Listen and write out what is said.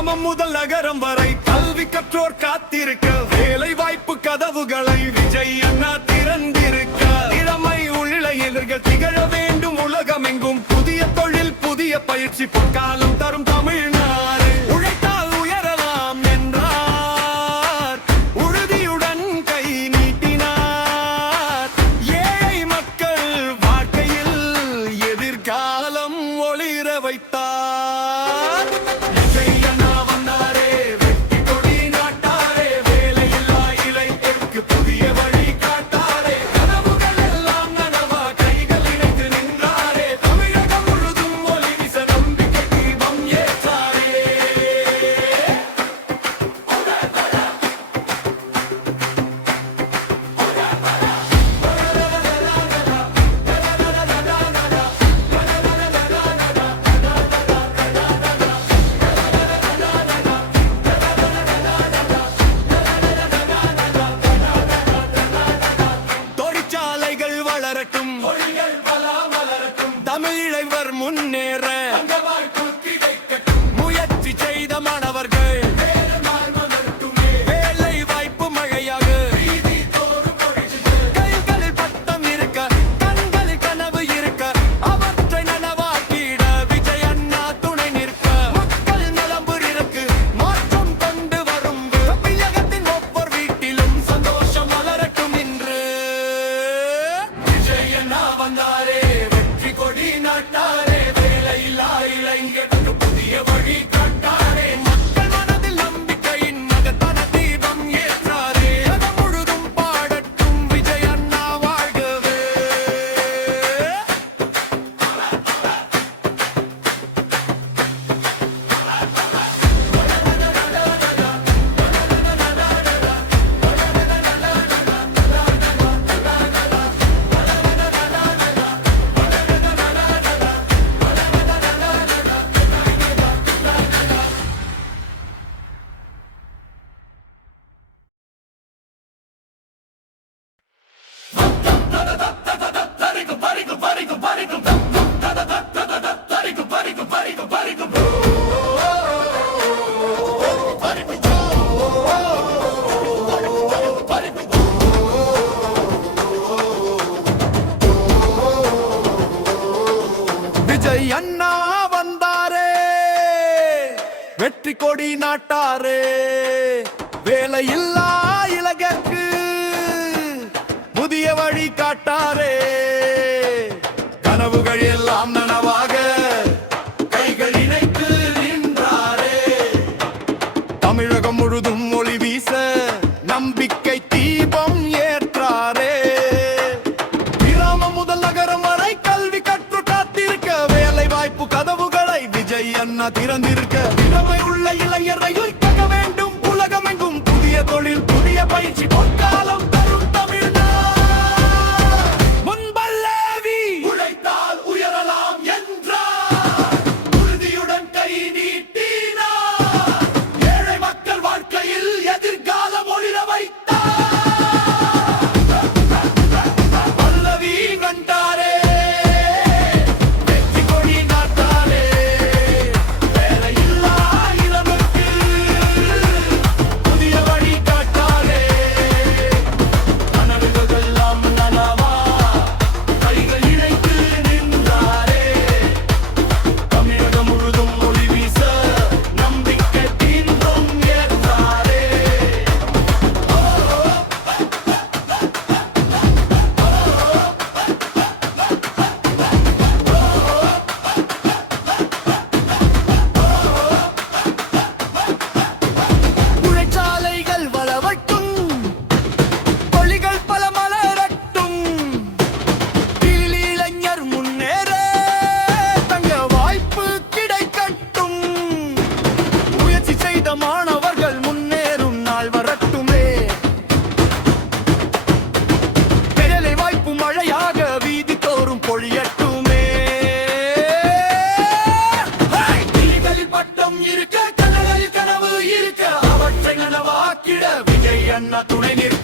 கிராமம் முதல் நகரம் வரை கல்வி கற்றோர் காத்திருக்க வேலை வாய்ப்பு கதவுகளை விஜய் அண்ணா திறந்திருக்க இளமை இளைஞர்கள் திகழ வேண்டும் உலகமெங்கும் புதிய தொழில் புதிய பயிற்சி பொற்காலம் தரும் தமிழ்நாடு உழைத்தால் உயரலாம் என்றார் உறுதியுடன் கை நீட்டினார் ஏழை மக்கள் வாழ்க்கையில் எதிர்காலம் ஒளிர வைத்தார் தமிழர் முன்னேற முயற்சி செய்த மாணவர்கள் வேலை வாய்ப்பு மழையாக கைகளில் பட்டம் இருக்க கண்களில் கனவு இருக்க அவற்றை நனவாக்கிட விஜய் அண்ணா துணை நிற்க மக்கள் நலம்பு இருக்கு மாற்றம் கொண்டு வரும் தமிழகத்தின் ஒவ்வொரு வீட்டிலும் சந்தோஷம் மலரட்டும் என்று விஜய் அண்ணா வந்தாரே வெற்றி கொடி நாட்டாரே வேலையில்லா இளைஞருக்கு புதிய வழி காட்டாரே மக்கள் மனதில் நம்பிக்கையின் மகத்தான தீபம் ஏற்றாரே அது முழுதும் பாடட்டும் விஜய் அண்ணா வாழ்கவே விஜய் அண்ணா வந்தாரே வெற்றி கொடி நாட்டாரே வேலையில்லா இளைஞருக்கு புதிய வழி காட்டாரே கனவுகள் எல்லாம் நனவாக கைகள் இணைத்து நின்றாரே தமிழகம் முழுதும் ஒளி வீச நம்பிக்கை தீபம் ஏற்றாரே கிராமம் முதல் நகரம் வரை கல்வி கற்று காத்திருக்க வேலை வாய்ப்பு கதவுகளை விஜய் அண்ணா திறந்திருக்க இளமை உள்ள இளைஞரை உயிர்க்க வேண்டும் உலகமெங்கும் புதிய தொழில் புதிய பயிற்சி பொற்காலம் தரும் விஜய் அண்ணா துணை நிற்க